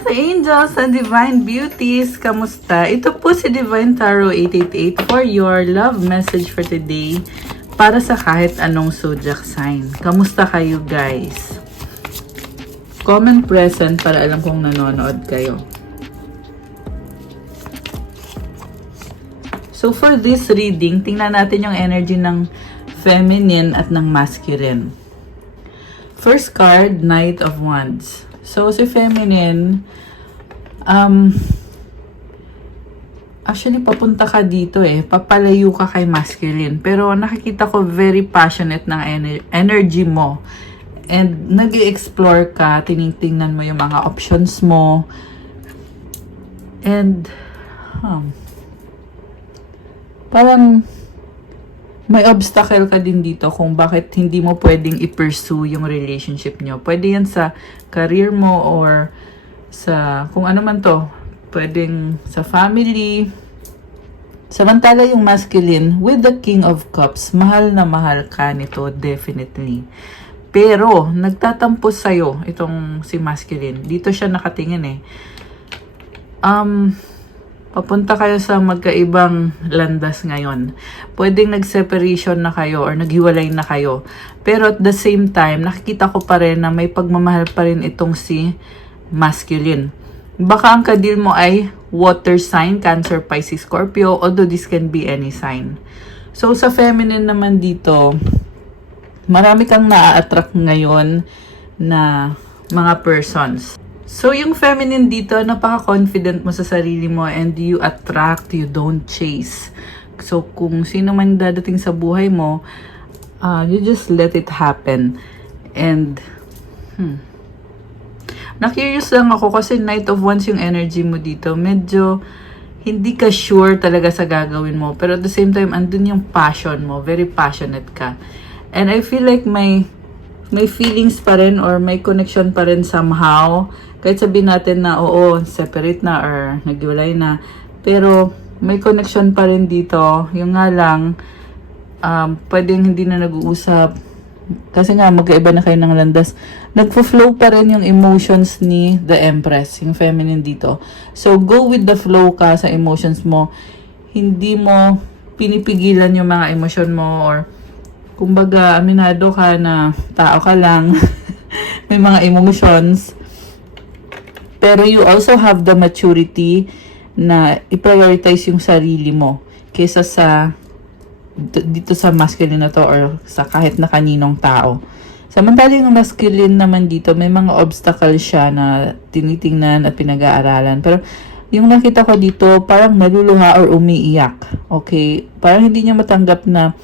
Yes, angels and divine beauties, kamusta? Ito po si Divine Tarot 888 for your love message for today para sa kahit anong zodiac sign. Kamusta kayo guys? Comment present para alam kong nanonood kayo. So for this reading, tingnan natin yung energy ng feminine at ng masculine. First card, Knight of Wands. So, si feminine, actually, papunta ka dito papalayo ka kay masculine. Pero, nakikita ko very passionate ng energy mo. And, nag-i-explore ka, tinitingnan mo yung mga options mo. And, parang, may obstacle ka din dito kung bakit hindi mo pwedeng i-pursue yung relationship nyo. Pwede yan sa career mo or sa kung ano man to. Pwedeng sa family. Samantala yung masculine, with the King of Cups, mahal na mahal ka nito, definitely. Pero, nagtatampo sa'yo, itong si masculine. Dito siya nakatingin papunta kayo sa magkaibang landas ngayon. Pwedeng nag-separation na kayo or naghiwalay na kayo. Pero at the same time, nakikita ko pa rin na may pagmamahal pa rin itong si masculine. Baka ang kadil mo ay water sign, Cancer, Pisces, Scorpio, although this can be any sign. So sa feminine naman dito, marami kang na-attract ngayon na mga persons. So, yung feminine dito, napaka-confident mo sa sarili mo and you attract, you don't chase. So, kung sino man dadating sa buhay mo, you just let it happen. And, na-curious lang ako kasi Knight of Wands yung energy mo dito. Medyo, hindi ka sure talaga sa gagawin mo. Pero at the same time, andun yung passion mo. Very passionate ka. And I feel like may feelings pa rin or may connection pa rin somehow. Kahit sabihin natin na oo, separate na or naghiwalay na. Pero may connection pa rin dito. Yung nga lang, pwedeng hindi na nag-uusap. Kasi nga, magkaiba na kayo ng landas. Nagpo-flow pa rin yung emotions ni the Empress, yung feminine dito. So, go with the flow ka sa emotions mo. Hindi mo pinipigilan yung mga emosyon mo or kumbaga, aminado ka na tao ka lang. May mga emotions. Pero you also have the maturity na i-prioritize yung sarili mo kaysa sa dito sa masculine na to or sa kahit na kaninong tao. Samantala yung masculine naman dito, may mga obstacle siya na tinitingnan at pinag-aaralan. Pero yung nakita ko dito, parang naluluha or umiiyak. Okay? Parang hindi niya matanggap na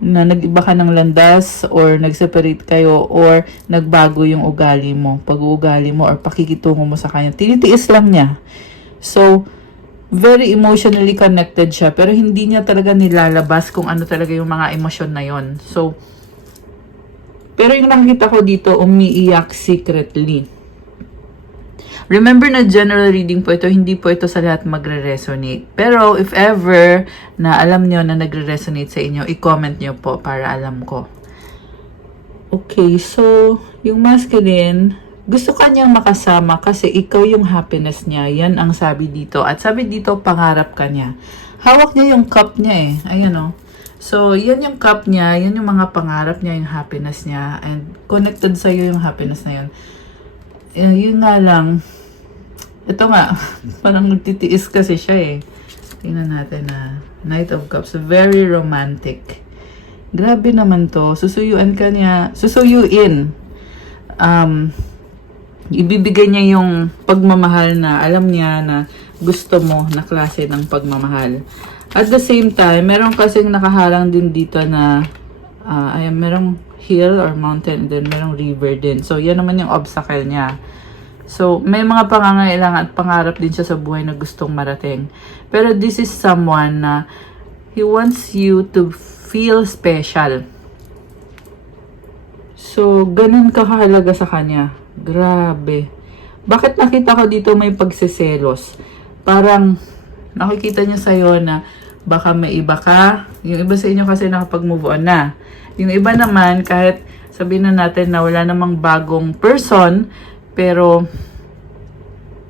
nag-iba ka ng landas or nag-separate kayo or nagbago yung ugali mo, pag-uugali mo or pakikitungo mo sa kanya. Tinitiis lang niya. So, very emotionally connected siya pero hindi niya talaga nilalabas kung ano talaga yung mga emosyon na yon. So, pero yung nakita ko dito, umiiyak secretly. Remember na general reading po ito, hindi po ito sa lahat magre-resonate. Pero if ever na alam nyo na nagre-resonate sa inyo, i-comment nyo po para alam ko. Okay, so yung masculine, gusto ka niyang makasama kasi ikaw yung happiness niya. Yan ang sabi dito. At sabi dito, pangarap ka niya. Hawak niya yung cup niya Ayan o. So, yan yung cup niya, yan yung mga pangarap niya, yung happiness niya. And connected sa'yo yung happiness na yun. Yun nga lang, ito nga, parang nagtitiis kasi siya Tingnan natin na Knight of Cups, very romantic. Grabe naman to, susuyuin ka niya, susuyuin. Ibibigay niya yung pagmamahal na alam niya na gusto mo na klase ng pagmamahal. At the same time, meron kasing nakaharang din dito na merong hill or mountain, then merong river din. So, yan naman yung obstacle niya. So, may mga pangangailangan at pangarap din siya sa buhay na gustong marating. Pero this is someone na he wants you to feel special. So, ganun kahalaga sa kanya. Grabe. Bakit nakita ko dito may pagseselos? Parang nakikita niya sa'yo na baka may iba ka. Yung iba sa inyo kasi nakapag-move on na. Yung iba naman, kahit sabihin na natin na wala namang bagong person, pero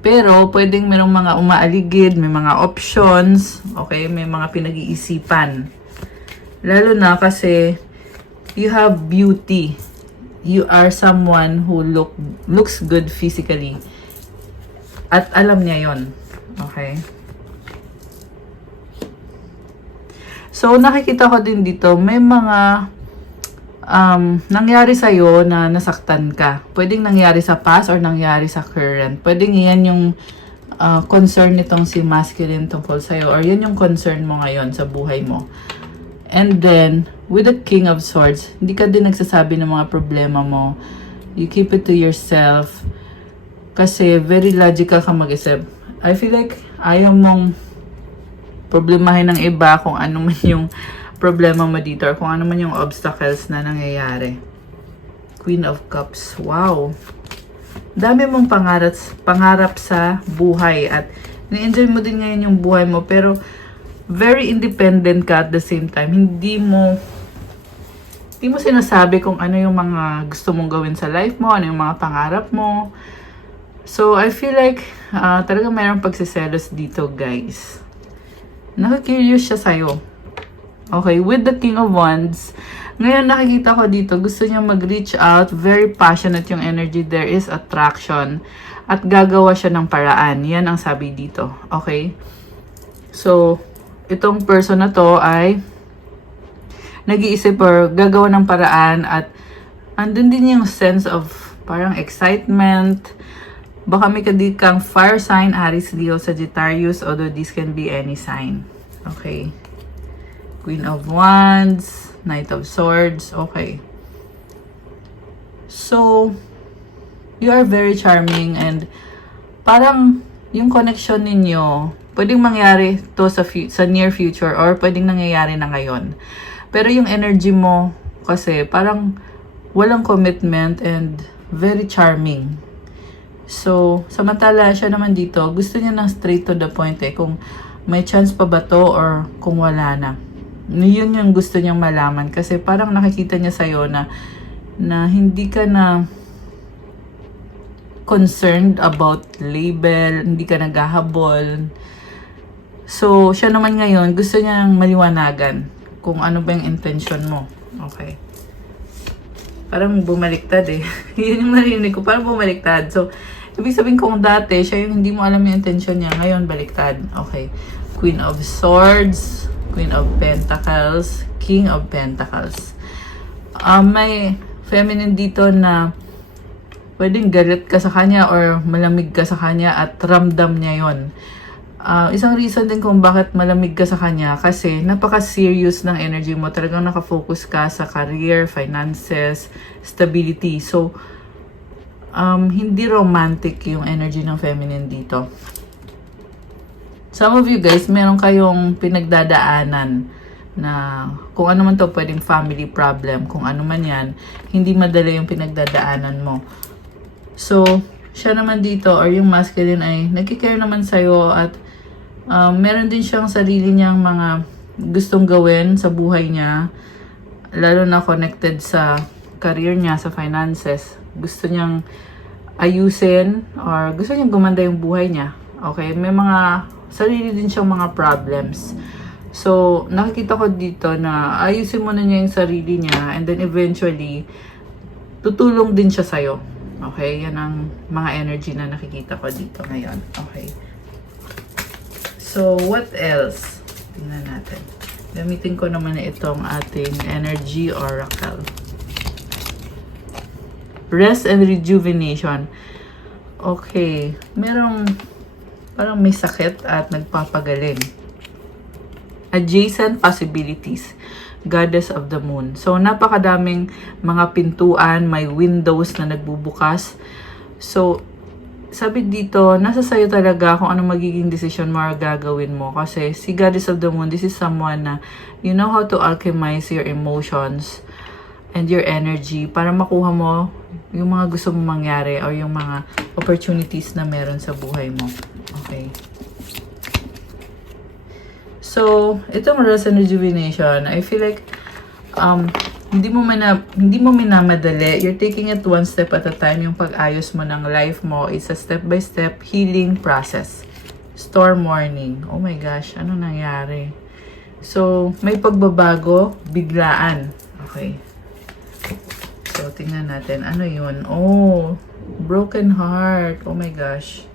Pero, pwedeng merong mga umaaligid, may mga options, okay? May mga pinag-iisipan. Lalo na kasi, you have beauty. You are someone who looks good physically. At alam niya yon, okay? So, nakikita ko din dito, may mga nangyari sa'yo na nasaktan ka. Pwedeng nangyari sa past or nangyari sa current. Pwedeng yan yung concern nitong si masculine tungkol sa'yo, or yan yung concern mo ngayon sa buhay mo. And then, with the King of Swords, hindi ka din nagsasabi ng mga problema mo. You keep it to yourself. Kasi very logical ka mag-isip. I feel like ayaw mong problemahin ng iba kung ano man yung problema mo dito or kung ano man yung obstacles na nangyayari. Queen of Cups. Wow! Dami mong pangarap sa buhay at na-enjoy mo din ngayon yung buhay mo, pero very independent ka at the same time. Hindi mo sinasabi kung ano yung mga gusto mong gawin sa life mo, ano yung mga pangarap mo. So, I feel like talaga mayroong pagsiselos dito, guys. Nakakurious siya sa'yo. Okay, with the King of Wands, ngayon nakikita ko dito, gusto niya mag-reach out, very passionate yung energy, there is attraction, at gagawa siya ng paraan. Yan ang sabi dito, okay? So, itong person na to ay nag-iisip or gagawa ng paraan, at andun din yung sense of parang excitement. Baka may kang fire sign, Aries, Leo, Sagittarius, although this can be any sign. Okay. Queen of Wands, Knight of Swords, okay. So, you are very charming and parang yung connection ninyo, pwedeng mangyari to sa near future or pwedeng nangyayari na ngayon. Pero yung energy mo kasi parang walang commitment and very charming. So, samantala siya naman dito, gusto niya ng straight to the point kung may chance pa ba to or kung wala na. Yun yung gusto niyang malaman kasi parang nakikita niya sa'yo na hindi ka na concerned about label, hindi ka naghahabol. So, siya naman ngayon, gusto niyang maliwanagan kung ano ba yung intention mo. Okay. Parang bumaliktad Yun yung narinig ko, parang bumaliktad. So, ibig sabihin kung dati, siya yung hindi mo alam yung intention niya, ngayon baliktad. Okay. Queen of Swords, Queen of Pentacles, King of Pentacles. May feminine dito na pwedeng galit ka sa kanya or malamig ka sa kanya at ramdam niya yon. Isang reason din kung bakit malamig ka sa kanya kasi napaka-serious ng energy mo. Talagang nakafocus ka sa career, finances, stability. So, hindi romantic yung energy ng feminine dito. Some of you guys, meron kayong pinagdadaanan na kung ano man to, pwedeng family problem, kung ano man yan, hindi madali yung pinagdadaanan mo. So, siya naman dito, or yung masculine ay nagkikare naman sa'yo at meron din siyang sarili niyang mga gustong gawin sa buhay niya, lalo na connected sa career niya, sa finances. Gusto niyang ayusin or gusto niyang gumanda yung buhay niya. Okay, may mga sarili din siyang mga problems. So, nakikita ko dito na ayusin mo na niya yung sarili niya and then eventually, tutulong din siya sa'yo. Okay, yan ang mga energy na nakikita ko dito ngayon. Okay. So, what else? Tingnan natin. Gamitin ko naman na itong ating energy oracle. Rest and rejuvenation. Okay, merong parang may sakit at nagpapagaling. Adjacent possibilities. Goddess of the Moon. So, napakadaming mga pintuan, may windows na nagbubukas. So, sabi dito, nasa sayo talaga kung ano magiging decision mo or gagawin mo. Kasi si Goddess of the Moon, this is someone na you know how to alchemize your emotions and your energy para makuha mo yung mga gusto mong mangyari or yung mga opportunities na meron sa buhay mo. Okay. So, itong rest and rejuvenation, I feel like hindi mo minamadali. You're taking it one step at a time. Yung pag-ayos mo ng life mo is a step-by-step healing process. Storm warning. Oh my gosh, ano nangyari? So, may pagbabago, biglaan. Okay. So, tingnan natin. Ano yun? Oh, broken heart. Oh my gosh.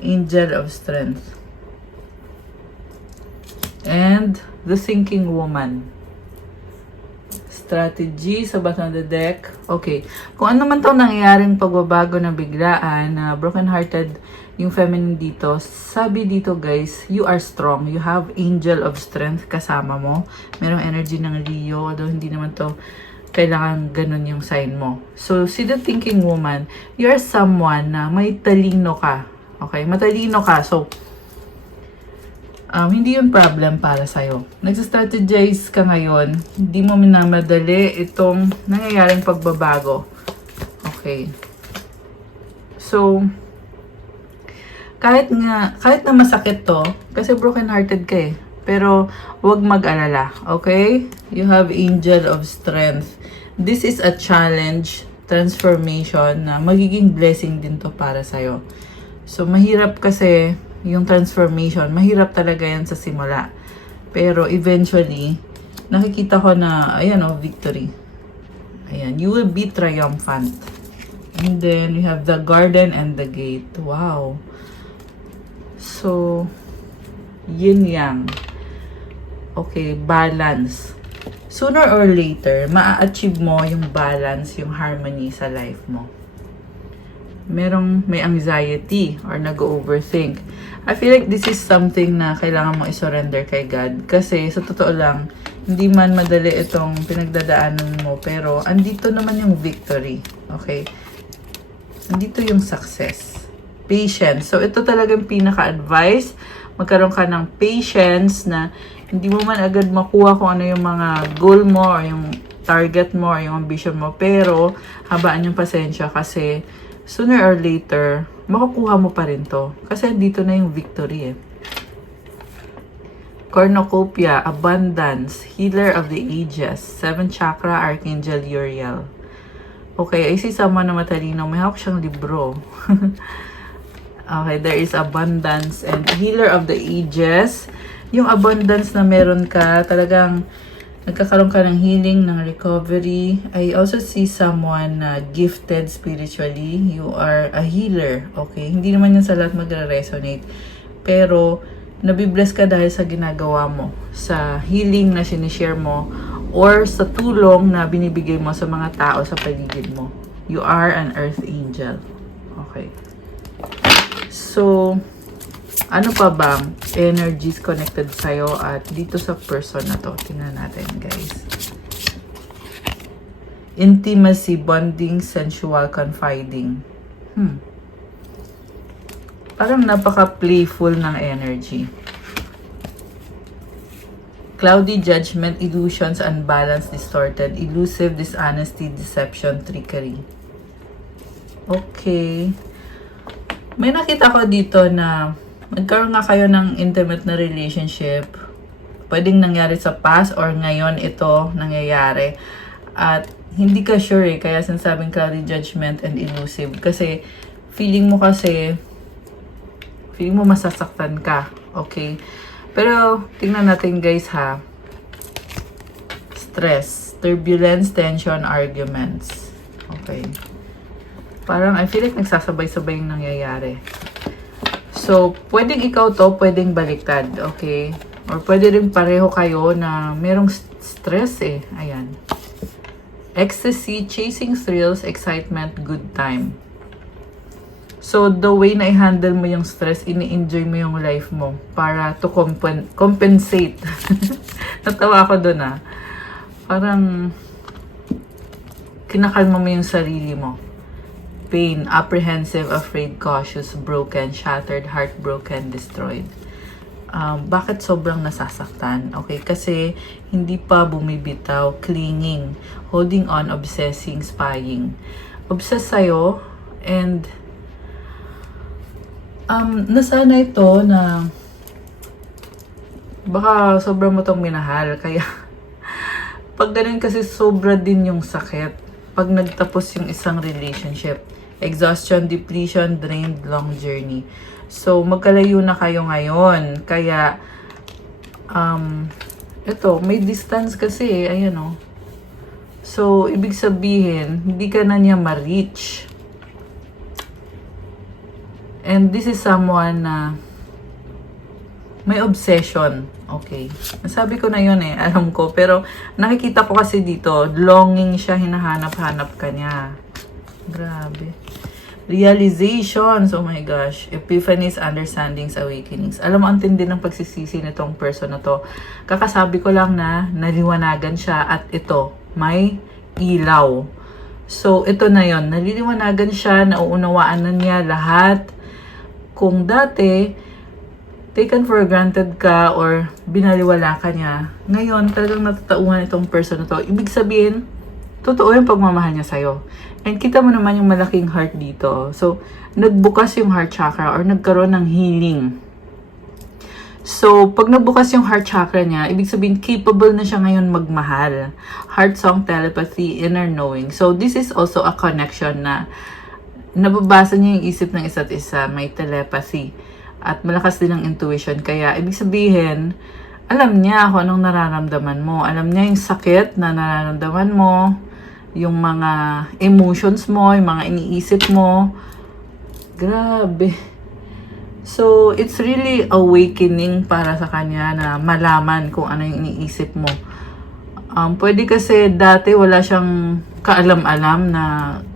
Angel of strength. And the thinking woman. Strategy sa bottom of the deck. Okay. Kung ano man to nangyayaring pagbabago na biglaan, na broken-hearted yung feminine dito, sabi dito guys, you are strong. You have angel of strength kasama mo. Merong energy ng Leo, although hindi naman to kailangan ganun yung sign mo. So, see the thinking woman, you are someone na may talino ka. Okay? Matalino ka. So, hindi yun problem para sa'yo. Nagsa-strategize ka ngayon, hindi mo minamadali itong nangyayaring pagbabago. Okay. So, kahit na masakit to, kasi broken-hearted ka eh. Pero, huwag mag-alala. Okay? You have angel of strength. This is a challenge, transformation, na magiging blessing din to para sa'yo. So, mahirap kasi yung transformation, mahirap talaga yan sa simula. Pero eventually, nakikita ko na, ayan o, victory. Ayan, you will be triumphant. And then, you have the garden and the gate. Wow. So, yin yang. Okay, balance. Sooner or later, maa-achieve mo yung balance, yung harmony sa life mo. May anxiety or nag-overthink. I feel like this is something na kailangan mo i-surrender kay God. Kasi sa totoo lang, hindi man madali itong pinagdadaanan mo, pero andito naman yung victory. Okay? Andito yung success. Patience. So ito talagang pinaka-advice. Magkaroon ka ng patience na hindi mo man agad makuha kung ano yung mga goal mo or yung target mo or yung ambition mo. Pero habaan yung pasensya kasi sooner or later, makukuha mo pa rin to. Kasi dito na yung victory eh. Cornucopia, Abundance, Healer of the Ages, 7th Chakra, Archangel Uriel. Okay, I see someone na matalino. May hawak siyang libro. Okay, there is Abundance and Healer of the Ages. Yung abundance na meron ka, talagang nagkakaroon ka ng healing, ng recovery. I also see someone na gifted spiritually. You are a healer. Okay? Hindi naman yun sa lahat magre-resonate. Pero, nabibless ka dahil sa ginagawa mo. Sa healing na sinishare mo. Or sa tulong na binibigay mo sa mga tao sa paligid mo. You are an earth angel. Okay. So, ano pa bang energies connected sa'yo at dito sa person na to? Tingnan natin, guys. Intimacy, bonding, sensual, confiding. Parang napaka-playful ng energy. Cloudy, judgment, illusions, unbalanced, distorted, elusive, dishonesty, deception, trickery. Okay. May nakita ko dito na nagkaroon nga kayo ng intimate na relationship. Pwedeng nangyari sa past or ngayon ito nangyayari. At hindi ka sure eh, kaya sinasabing cloudy, judgment, and elusive. Kasi feeling mo masasaktan ka. Okay? Pero tingnan natin guys ha. Stress, turbulence, tension, arguments. Okay. Parang I feel like nagsasabay-sabay yung nangyayari. So, pwedeng ikaw to, pwedeng baliktad, okay? Or pwede rin pareho kayo na merong stress eh. Ayan. Ecstasy, chasing thrills, excitement, good time. So, the way na i-handle mo yung stress, ini-enjoy mo yung life mo para to compensate. Natawa ako dun ah. Parang kinakalma mo yung sarili mo. Pain, apprehensive, afraid, cautious, broken, shattered, heartbroken, destroyed. Bakit sobrang nasasaktan? Okay, kasi hindi pa bumibitaw, clinging, holding on, obsessing, spying. Obsessed sa'yo, and nasanay ito na baka sobrang mo itong minahal, kaya pag ganun kasi sobra din yung sakit. Pag nagtapos yung isang relationship. Exhaustion, depletion, drained, long journey. So, magkalayo na kayo ngayon. Kaya, ito, may distance kasi eh. Ayan o. So, ibig sabihin, hindi ka na niya ma-reach. And this is someone na may obsession. Okay. Nasabi ko na yun eh. Alam ko. Pero nakikita ko kasi dito, longing siya, hinahanap-hanap ka niya. Grabe. Realizations. Oh my gosh. Epiphanies, understandings, awakenings. Alam mo, ang tindi ng pagsisisi nitong person na to. Kakasabi ko lang na naliwanagan siya at ito, may ilaw. So, ito na yon. Naliliwanagan siya, nauunawaan na niya lahat. Kung dati, taken for granted ka or binaliwala ka niya, ngayon talagang natatauhan itong person na to. Ibig sabihin, totoo yung pagmamahal niya sa'yo. And kita mo naman yung malaking heart dito. So, nagbukas yung heart chakra or nagkaroon ng healing. So, pag nagbukas yung heart chakra niya, ibig sabihin, capable na siya ngayon magmahal. Heart song, telepathy, inner knowing. So, this is also a connection na nababasa niya yung isip ng isa't isa. May telepathy. At malakas din ang intuition. Kaya, ibig sabihin, alam niya kung anong nararamdaman mo. Alam niya yung sakit na nararamdaman mo, yung mga emotions mo, yung mga iniisip mo. Grabe. So, it's really awakening para sa kanya na malaman kung ano yung iniisip mo. Pwede kasi dati wala siyang kaalam-alam na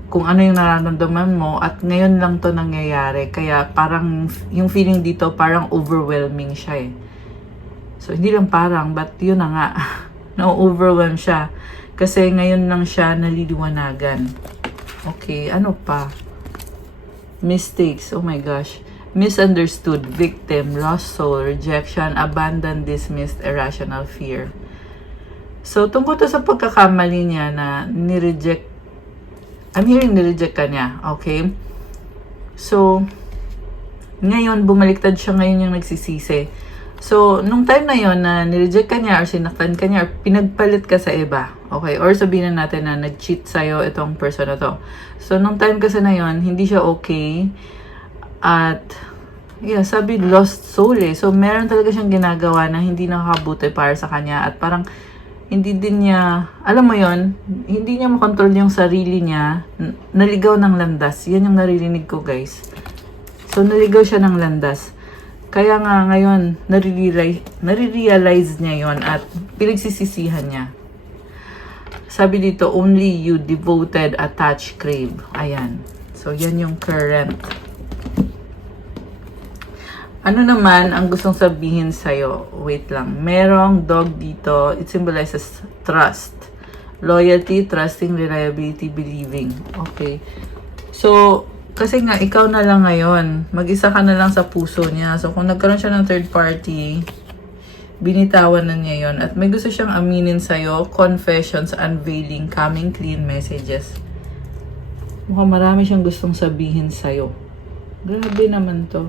kung ano yung nararamdaman mo at ngayon lang to nangyayari. Kaya parang yung feeling dito parang overwhelming siya eh. So hindi lang parang, but yun na nga. Na-overwhelm siya. Kasi ngayon lang siya naliliwanagan. Okay, ano pa? Mistakes, oh my gosh. Misunderstood, victim, lost soul, rejection, abandoned, dismissed, irrational fear. So tungkol to sa pagkakamali niya na nireject. I'm hearing nireject ka niya, okay? So, ngayon, bumaliktad siya ngayon yung nagsisisi. So, nung time na yon na nireject ka niya or sinaktan ka niya or pinagpalit ka sa iba, okay? Or sabihin na natin na nag-cheat sa'yo itong person na to. So, nung time kasi na yon hindi siya okay. At, yeah, sabi lost soul eh. So, meron talaga siyang ginagawa na hindi nakakabuti para sa kanya at parang hindi din niya, alam mo yon hindi niya makontrol yung sarili niya, naligaw ng landas. Yan yung naririnig ko, guys. So, naligaw siya ng landas. Kaya nga, ngayon, nare-realize niya yon at pinagsisisihan niya. Sabi dito, only you, devoted, attached, crave. Ayan. So, yan yung current. Ano naman ang gustong sabihin sa'yo? Wait lang. Merong dog dito. It symbolizes trust. Loyalty, trusting, reliability, believing. Okay. So, kasi nga, ikaw na lang ngayon. Mag-isa ka na lang sa puso niya. So, kung nagkaroon siya ng third party, binitawan na niya yon. At may gusto siyang aminin sa'yo. Confessions, unveiling, coming clean messages. Mukhang marami siyang gustong sabihin sa'yo. Grabe naman to.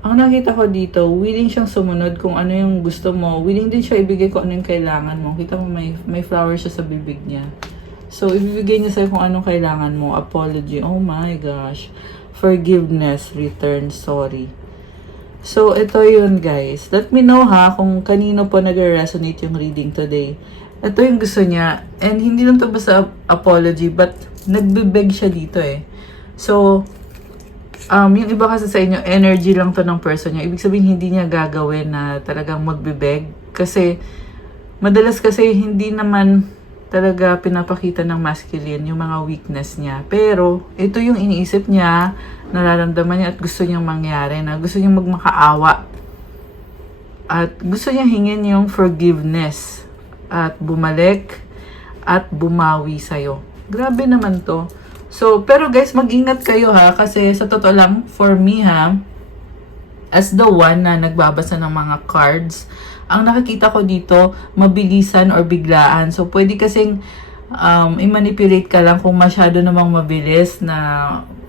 Ang nakita ko dito, willing siyang sumunod kung ano yung gusto mo. Willing din siya ibigay kung ano yung kailangan mo. Kita mo may flower siya sa bibig niya. So, ibibigay niya sa'yo kung anong kailangan mo. Apology. Oh my gosh. Forgiveness. Return. Sorry. So, ito yun, guys. Let me know ha kung kanino po nag-resonate yung reading today. Ito yung gusto niya. And hindi lang to basta apology, but nagbibeg siya dito eh. So, yung iba kasi sa inyo, energy lang to ng person niya. Ibig sabihin, hindi niya gagawin na talagang magbibeg. Kasi, madalas kasi hindi naman talaga pinapakita ng masculine yung mga weakness niya. Pero, ito yung iniisip niya, nararamdaman niya at gusto niyang mangyari na gusto niyang magmakaawa. At gusto niyang hingin yung forgiveness at bumalik at bumawi sa'yo. Grabe naman to. So, pero guys, mag-ingat kayo ha, kasi sa totoo lang, for me ha, as the one na nagbabasa ng mga cards, ang nakikita ko dito, mabilisan or biglaan. So, pwede kasing i-manipulate ka lang kung masyado namang mabilis na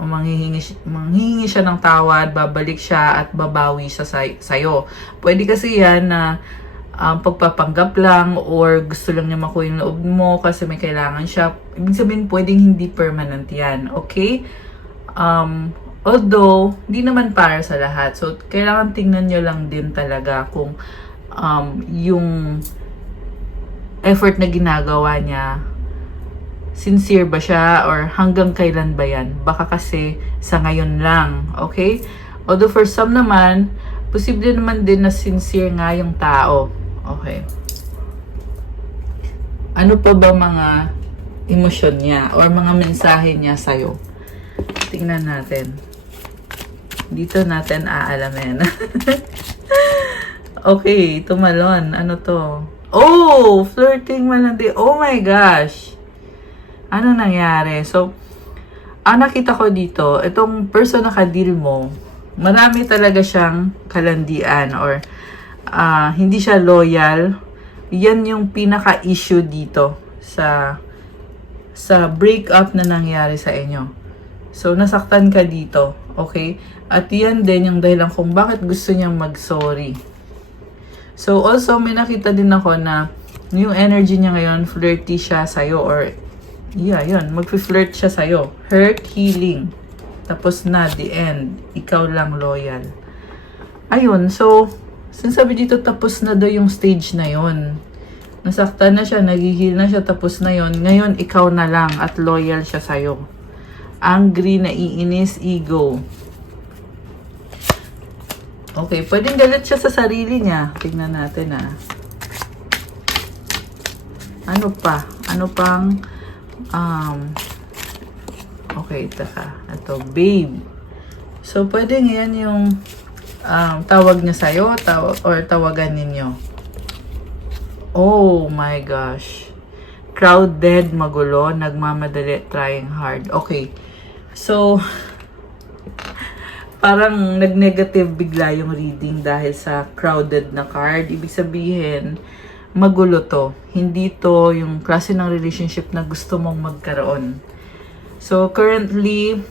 manghihingi siya ng tawad, babalik siya at babawi siya sa'yo. Pwede kasi yan na pagpapanggap lang or gusto lang niya makuha yung loob mo kasi may kailangan siya. Ibig sabihin, pwedeng hindi permanent yan. Okay? Although, hindi naman para sa lahat. So, kailangan tingnan nyo lang din talaga kung yung effort na ginagawa niya, sincere ba siya or hanggang kailan ba yan? Baka kasi sa ngayon lang. Okay? Although for some naman, posible naman din na sincere nga yung tao. Okay. Ano pa ba mga emosyon niya or mga mensahe niya sa'yo? Tingnan natin. Dito natin aalamin. Okay, tumalon. Ano to? Oh! Flirting malandi. Oh my gosh! Ano nangyari? So, ang nakita ko dito, itong person na ka-deal mo, marami talaga siyang kalandian or hindi siya loyal. Yan yung pinaka-issue dito sa breakup na nangyari sa inyo. So, nasaktan ka dito. Okay? At yan din yung dahilan kung bakit gusto niyang mag-sorry. So, also, may nakita din ako na yung energy niya ngayon, flirty siya sa'yo or yun, mag-flirt siya sa'yo. Hurt, healing. Tapos na, the end. Ikaw lang loyal. Ayun, so, sinasabi dito, tapos na daw yung stage na yon. Nasaktan na siya, nagihil na siya, tapos na yon. Ngayon, ikaw na lang at loyal siya sa'yo. Angry, naiinis, ego. Okay, pwedeng galit siya sa sarili niya. Tingnan natin Ano pa? Ano pang okay, taka. Ito, babe. So, pwede yan yung tawag niya sa'yo or tawagan ninyo. Oh my gosh. Crowded, magulo, nagmamadali, trying hard. Okay. So, parang nag-negative bigla yung reading dahil sa crowded na card. Ibig sabihin, magulo to. Hindi to yung klase ng relationship na gusto mong magkaroon. So, currently,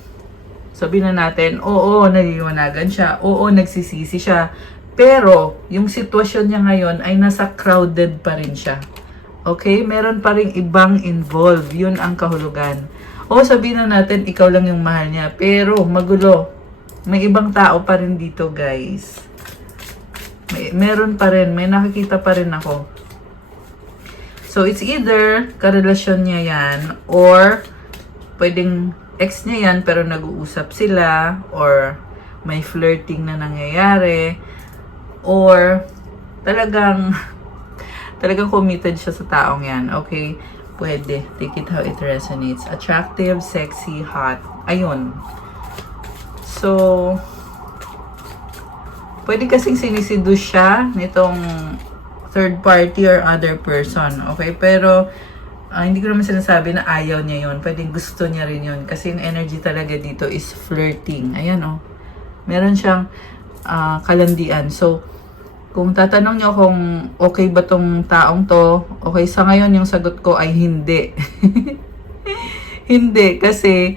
sabihin na natin, oo, naliliwanagan siya. Oo, nagsisisi siya. Pero, yung sitwasyon niya ngayon ay nasa crowded pa rin siya. Okay? Meron pa rin ibang involved. Yun ang kahulugan. O, sabihin na natin, ikaw lang yung mahal niya. Pero, magulo. May ibang tao pa rin dito, guys. Meron pa rin. May nakikita pa rin ako. So, it's either karelasyon niya yan or pwedeng ex niya yan pero nag-uusap sila or may flirting na nangyayari or talagang committed siya sa taong yan. Okay? Pwede. Take it how it resonates. Attractive, sexy, hot. Ayun. So, pwede kasing siniseduce siya nitong third party or other person. Okay? Pero, hindi ko naman sinasabi na ayaw niya yun. Pwede gusto niya rin yun. Kasi yung energy talaga dito is flirting. Ayan, oh. Meron siyang kalandian. So, kung tatanong niyo kung okay ba tong taong to, okay, sa ngayon yung sagot ko ay hindi. Hindi. Kasi,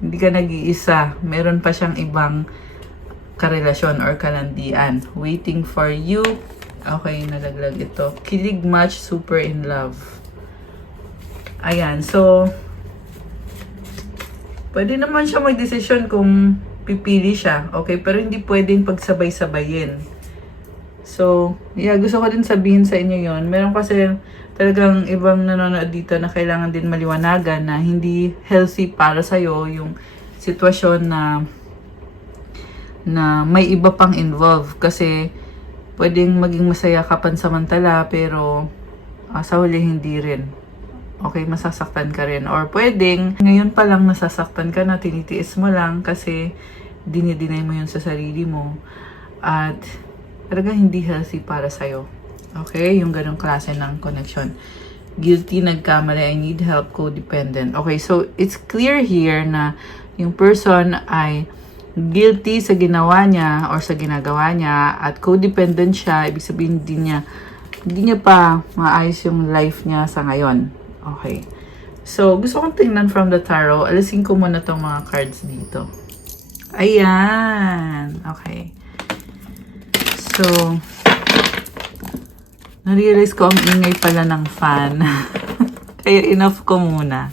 hindi ka nag-iisa. Meron pa siyang ibang karelasyon or kalandian. Waiting for you. Okay, nalaglag ito. Kilig match, super in love. Ayan, so, pwede naman siya mag-desisyon kung pipili siya. Okay, pero hindi pwedeng pagsabay-sabayin. So, yeah, gusto ko din sabihin sa inyo yon. Meron kasi talagang ibang nanonood dito na kailangan din maliwanagan na hindi healthy para sa'yo yung sitwasyon na may iba pang involved. Kasi, pwedeng maging masaya ka pansamantala pero sa huli hindi rin. Okay, masasaktan ka rin. Or pwedeng ngayon pa lang nasasaktan ka na tinitiis mo lang kasi dinidinay mo yun sa sarili mo. At talagang hindi healthy para sa'yo. Okay, yung ganong klase ng connection. Guilty, nagkamali, I need help, codependent. Okay, so it's clear here na yung person ay guilty sa ginawa niya or sa ginagawa niya at codependent siya. Ibig sabihin hindi niya pa maayos yung life niya sa ngayon. Okay. So, gusto kong tingnan from the tarot. Alisin ko muna tong mga cards dito. Ayan. Okay. So, Na-realize ko ang ingay pala ng fan. Kaya enough ko muna.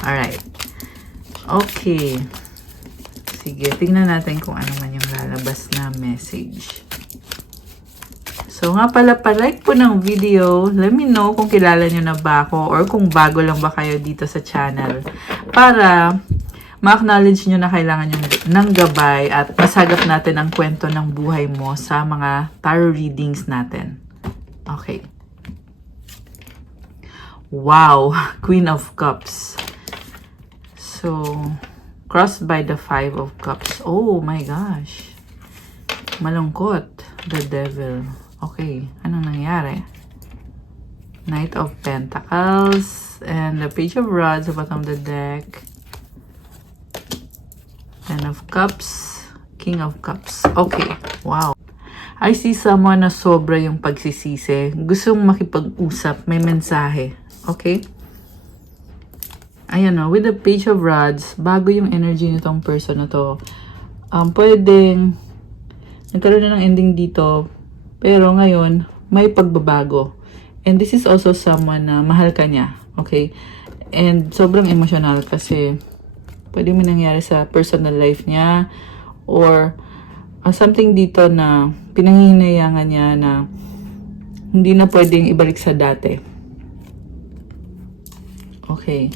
Alright. Okay. Sige, tingnan natin kung ano man yung lalabas na message. So nga pala, pa-like po ng video. Let me know kung kilala nyo na ba ako or kung bago lang ba kayo dito sa channel. Para ma-acknowledge nyo na kailangan nyo ng gabay at masagap natin ang kwento ng buhay mo sa mga tarot readings natin. Okay. Wow! Queen of Cups. So, crossed by the Five of Cups. Oh my gosh. Malungkot. The Devil. Okay. Anong nangyari? Knight of Pentacles. And the Page of Rods sa bottom of the deck. Ten of Cups. King of Cups. Okay. Wow. I see someone na sobra yung pagsisisi. Gustong makipag-usap. May mensahe. Okay? Ayan o. With the Page of Rods, bago yung energy nitong person na to. Pwedeng nagkaroon na ng ending dito. Pero ngayon, may pagbabago. And this is also someone na mahal ka niya. Okay? And sobrang emotional kasi pwede may nangyari sa personal life niya. Or something dito na pinanghihinayangan niya na hindi na pwedeng ibalik sa dati. Okay.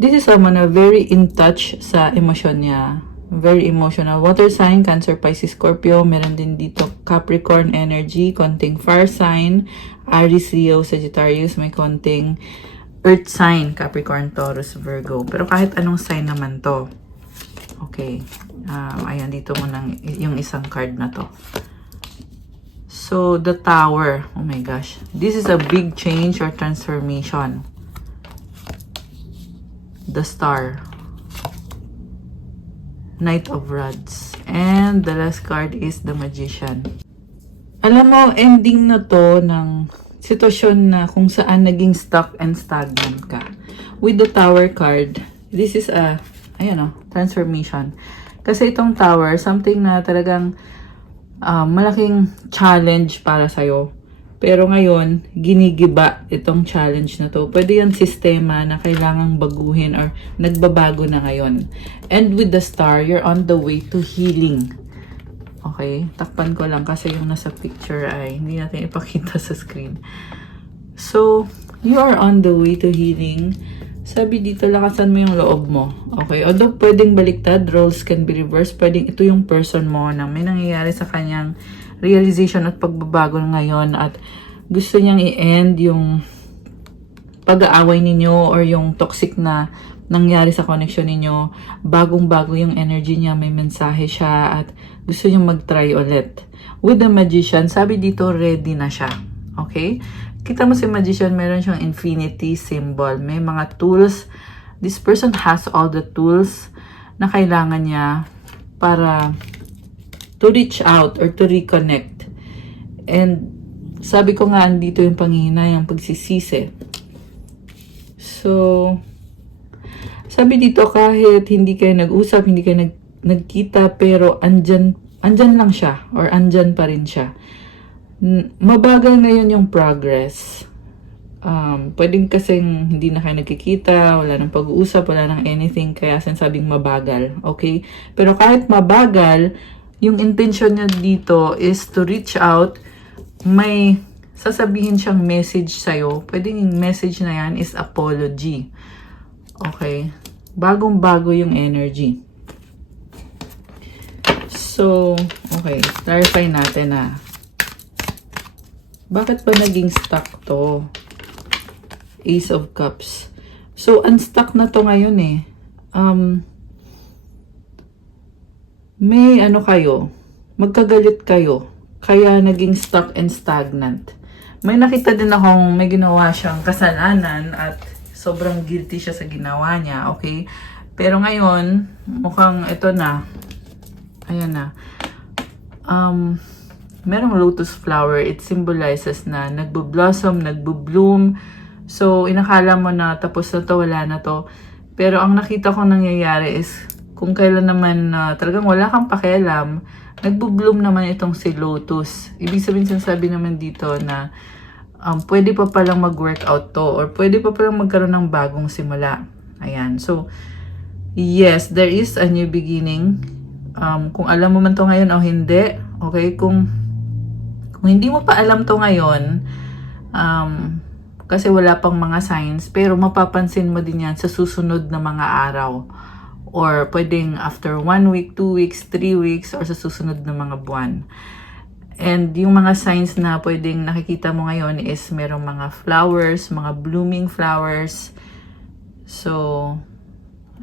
This is someone na very in touch sa emosyon niya. Very emotional. Water sign, Cancer, Pisces, Scorpio. Meron din dito Capricorn energy, konting fire sign, Aries, Leo, Sagittarius. May konting earth sign, Capricorn, Taurus, Virgo. Pero kahit anong sign naman to. Okay. Ayan, dito mo nang yung isang card na to. So, the Tower. Oh my gosh. This is a big change or transformation. The Star. Knight of Rods. And the last card is the Magician. Alam mo, ending na to ng sitwasyon na kung saan naging stuck and stagnant ka. With the Tower card, this is a, ayan o, transformation. Kasi itong Tower, something na talagang malaking challenge para sa'yo. Pero ngayon, ginigiba itong challenge na to. Pwede yung sistema na kailangang baguhin or nagbabago na ngayon. And with the Star, you're on the way to healing. Okay? Takpan ko lang kasi yung nasa picture ay hindi natin ipakita sa screen. So, you are on the way to healing. Sabi dito, lakasan mo yung loob mo. Okay? Although pwedeng baliktad, roles can be reversed. Pwedeng ito yung person mo na may nangyayari sa kanyang realization at pagbabago ngayon at gusto niyang i-end yung pag-aaway ninyo or yung toxic na nangyari sa connection ninyo. Bagong-bago yung energy niya, may mensahe siya at gusto niyang mag-try ulit. With the Magician, sabi dito, ready na siya. Okay? Kita mo si Magician, meron siyang infinity symbol. May mga tools. This person has all the tools na kailangan niya para to reach out or to reconnect. And sabi ko nga, andito yung panghihinayang pagsisisi. So, sabi dito, kahit hindi kayo nag-usap, hindi kayo nagkita, pero andyan lang siya or andyan pa rin siya. Mabagal ngayon yung progress. Pwedeng kasing hindi na kayo nagkikita, wala nang pag-uusap, wala nang anything, kaya sinasabing mabagal. Okay? Pero kahit mabagal, yung intention niya dito is to reach out. May sasabihin siyang message sa'yo. Pwedeng yung message na yan is apology. Okay? Bagong-bago yung energy. So, okay. Clarify natin na bakit ba naging stuck to? Ace of Cups. So, unstuck na to ngayon eh. May ano kayo, magkagalit kayo, kaya naging stuck and stagnant. May nakita din akong may ginawa siyang kasalanan at sobrang guilty siya sa ginawa niya, okay? Pero ngayon, mukhang ito na. Ayan na. Merong lotus flower, it symbolizes na nagbo-blossom, nagbo-bloom. So, inakala mo na tapos na to, wala na to. Pero ang nakita ko nangyayari is kung kailan naman talagang wala kang pakialam, nagbo-bloom naman itong si Lotus. Ibig sabihin, sinasabi naman dito na pwede pa palang mag-workout to or pwede pa palang magkaroon ng bagong simula. Ayan. So, yes, there is a new beginning. Kung alam mo man to ngayon o hindi, okay? Kung hindi mo pa alam to ngayon, kasi wala pang mga signs, pero mapapansin mo din yan sa susunod na mga araw. Or pwedeng after 1 week, 2 weeks, 3 weeks, or sa susunod na mga buwan. And yung mga signs na pwedeng nakikita mo ngayon is merong mga flowers, mga blooming flowers. So,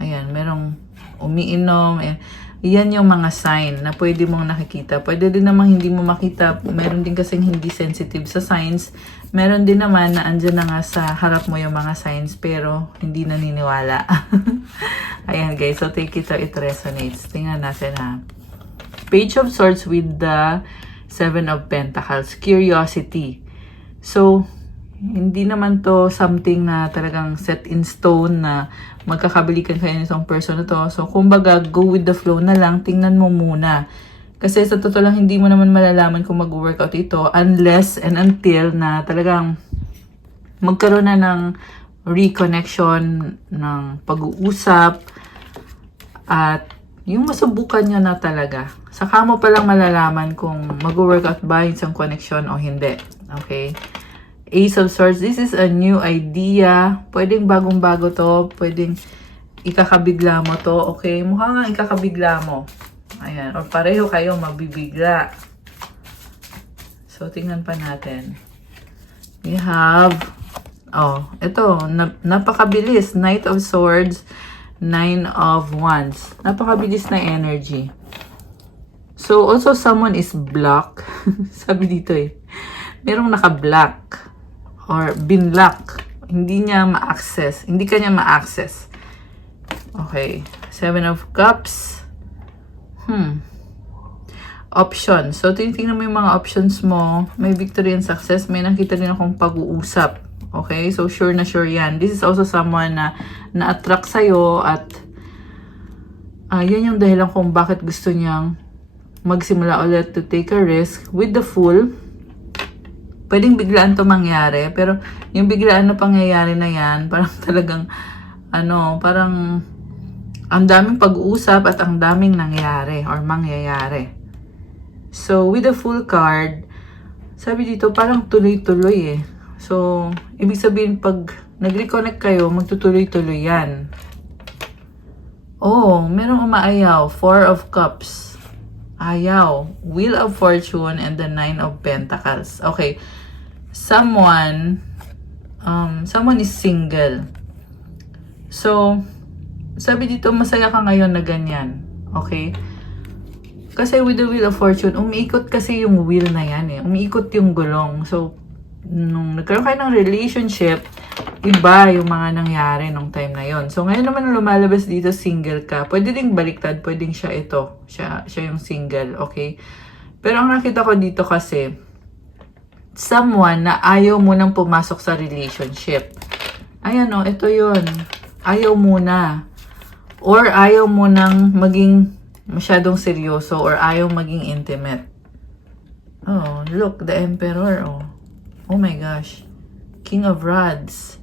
ayan, merong umiinom. Ayan. Yan yung mga sign na pwede mong nakikita. Pwede din namang hindi mo makita. Meron din kasing hindi sensitive sa signs. Meron din naman na andyan na nga sa harap mo yung mga signs pero hindi naniniwala. Ayan guys, so take it or it resonates. Tingnan natin ha. Page of Swords with the Seven of Pentacles. Curiosity. So, hindi naman to something na talagang set in stone na magkakabalikan kayo nitong person na to. So, kumbaga, go with the flow na lang. Tingnan mo muna. Kasi sa totoo lang, hindi mo naman malalaman kung mag-workout ito unless and until na talagang magkaroon na ng reconnection, ng pag-uusap, at yung masubukan nyo na talaga. Saka mo palang malalaman kung mag-workout ba yung isang connection o hindi. Okay? Ace of Swords, this is a new idea. Pwedeng bagong-bago to. Pwedeng ikakabigla mo to. Okay? Mukha nga ikakabigla mo. Ayan. Or pareho kayo mabibigla. So, tingnan pa natin. We have, ito. Napakabilis. Knight of Swords, Nine of Wands. Napakabilis na energy. So, also someone is black. Sabi dito eh. Merong naka-black. Or binlock. Hindi niya ma-access. Hindi ka niya ma-access. Okay. Seven of Cups. Option. So, tingnan mo yung mga options mo. May victory and success. May nakita din akong pag-uusap. Okay? So, sure na sure yan. This is also someone na na-attract sa'yo at yan yung dahilan kung bakit gusto niyang magsimula ulit to take a risk. With the Fool, pwedeng biglaan to mangyari, pero yung biglaan na pangyayari na yan, parang talagang, parang ang daming pag-uusap at ang daming nangyari or mangyayari. So, with the Fool card, sabi dito, parang tuloy-tuloy eh. So, ibig sabihin, pag nag-reconnect kayo, magtutuloy-tuloy yan. Oh, merong umaayaw. Four of Cups. Ayaw. Wheel of Fortune and the Nine of Pentacles. Okay. Someone is single. So, sabi dito, masaya ka ngayon na ganyan. Okay? Kasi with the Wheel of Fortune, umiikot kasi yung wheel na yan eh. Umiikot yung gulong. So, nung nagkaroon kayo ng relationship, iba yung mga nangyari nung time na yon. So, ngayon naman lumalabas dito, single ka. Pwede ding baliktad, pwedeng siya ito. Siya yung single, okay? Pero ang nakita ko dito kasi, someone na ayaw mo nang pumasok sa relationship. Ayan o, ito yon. Ayaw muna. Or ayaw mo nang maging masyadong seryoso or ayaw maging intimate. Oh, look, the Emperor, Oh my gosh. King of Rods.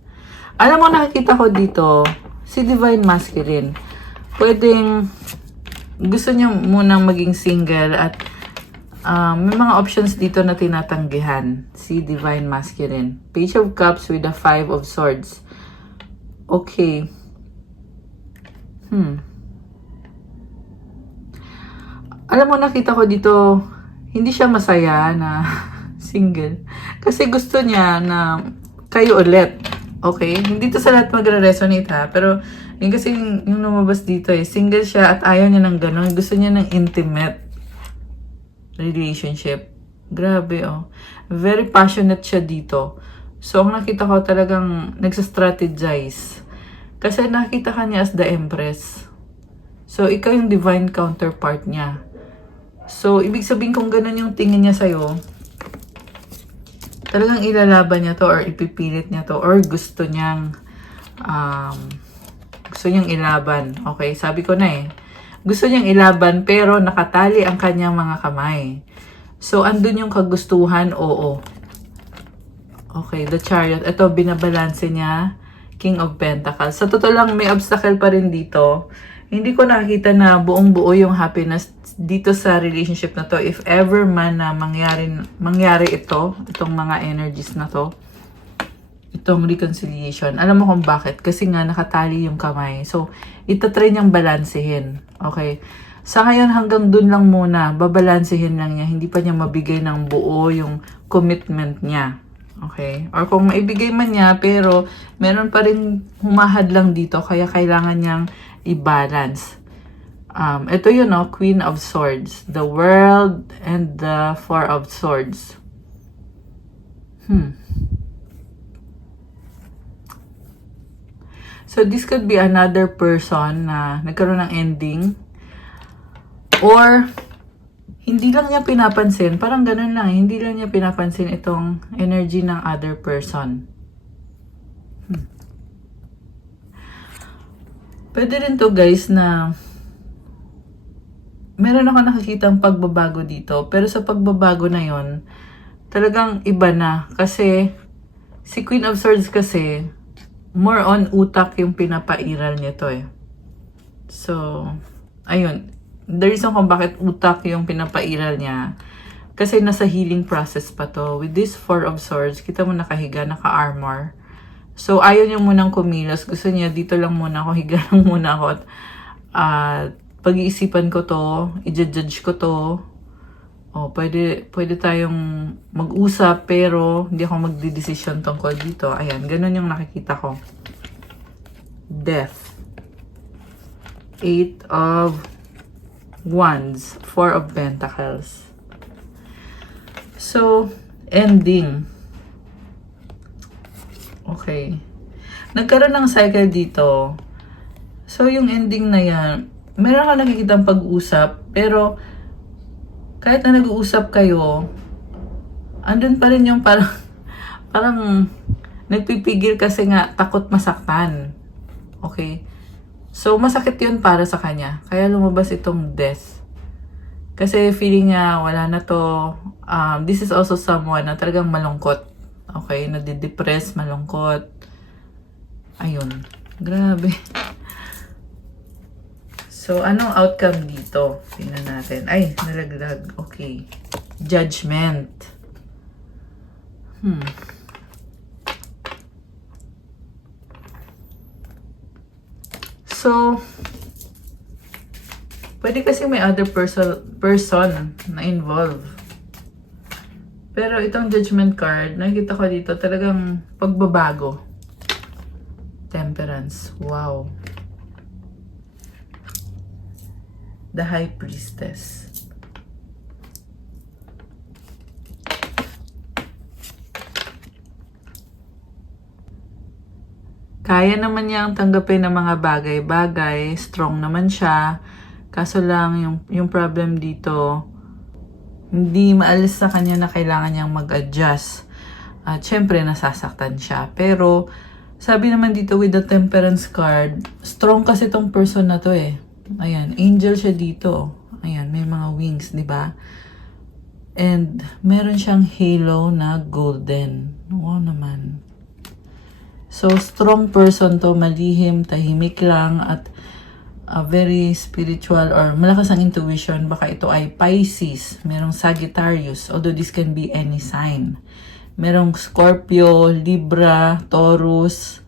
Alam mo, nakikita ko dito, si Divine Masculine. Pwedeng gusto niya munang maging single at may mga options dito na tinatanggihan. Si Divine Masculine. Page of Cups with the Five of Swords. Okay. Alam mo, nakita ko dito, hindi siya masaya na single. Kasi gusto niya na kayo ulit. Okay? Hindi to sa lahat magre-resonate ha. Pero, yun kasi yung lumabas dito eh. Single siya at ayaw niya ng gano'n. Gusto niya ng intimate relationship. Grabe Very passionate siya dito. So, ang nakita ko talagang nagsa-strategize. Kasi nakita ka niya as the Empress. So, ikaw yung divine counterpart niya. So, ibig sabihin kung ganun yung tingin niya sa'yo, talagang ilalaban niya to or ipipilit niya to or gusto niyang ilaban. Okay, sabi ko na eh. gusto niyang ilaban pero nakatali ang kanyang mga kamay. So, andun yung kagustuhan, oo. Okay, the Chariot. Ito, binabalanse niya. King of Pentacles. Sa totoo lang, may obstacle pa rin dito. Hindi ko nakikita na buong-buo yung happiness dito sa relationship na to. If ever man na mangyari itong mga energies na to, itong reconciliation. Alam mo kung bakit? Kasi nga nakatali yung kamay. So, itatry niyang balansehin. Okay? Sa ngayon, hanggang dun lang muna. Babalansehin lang niya. Hindi pa niya mabigay ng buo yung commitment niya. Okay? Or kung maibigay man niya, pero meron pa rin humahad lang dito. Kaya kailangan niyang i-balance. Ito yun, no? Queen of Swords. The World and the Four of Swords. So, this could be another person na nagkaroon ng ending. Or, hindi lang niya pinapansin. Parang ganun lang. Hindi lang niya pinapansin itong energy ng other person. Pwede rin to guys na meron ako nakikitang pagbabago dito. Pero sa pagbabago na yon talagang iba na. Kasi, si Queen of Swords kasi, more on utak yung pinapairal niya to eh. So, ayun. The reason kung bakit utak yung pinapairal niya, kasi nasa healing process pa to. With this Four of Swords, kita mo nakahiga, naka-armor. So, ayaw niya munang kumilos. Gusto niya, dito lang muna ako, higa lang muna ako. At pag-iisipan ko to, i-judge ko to. O, pwede tayong mag-usap, pero hindi ako magdidesisyon tungkol dito. Ayan, ganun yung nakikita ko. Death. 8 of Wands. 4 of Pentacles. So, ending. Okay. Nagkaroon ng cycle dito. So, yung ending na yan, meron ka nakikitang pag-usap, pero kahit na nag-uusap kayo, andun pa rin yung parang nagpipigil kasi nga takot masaktan. Okay? So, masakit yun para sa kanya. Kaya lumabas itong death. Kasi feeling niya, wala na to. This is also someone na talagang malungkot. Okay? Nadidepress, malungkot. Ayun. Grabe. So, anong outcome dito? Tingnan natin. Ay, nalaglag. Okay. Judgment. So, pwede kasi may other person na involved. Pero itong judgment card, nakikita ko dito talagang pagbabago. Temperance. Wow. The High Priestess. Kaya naman niyang tanggapin ng mga bagay-bagay. Strong naman siya. Kaso lang, yung problem dito, hindi maalis sa kanya na kailangan niyang mag-adjust. At syempre, nasasaktan siya. Pero, sabi naman dito with the Temperance card, strong kasi tong person na to eh. Ayan, angel siya dito. Ayan, may mga wings, di ba? And, meron siyang halo na golden. Wow naman. So, strong person to, malihim, tahimik lang, at very spiritual or malakas ang intuition. Baka ito ay Pisces, merong Sagittarius, although this can be any sign. Merong Scorpio, Libra, Taurus,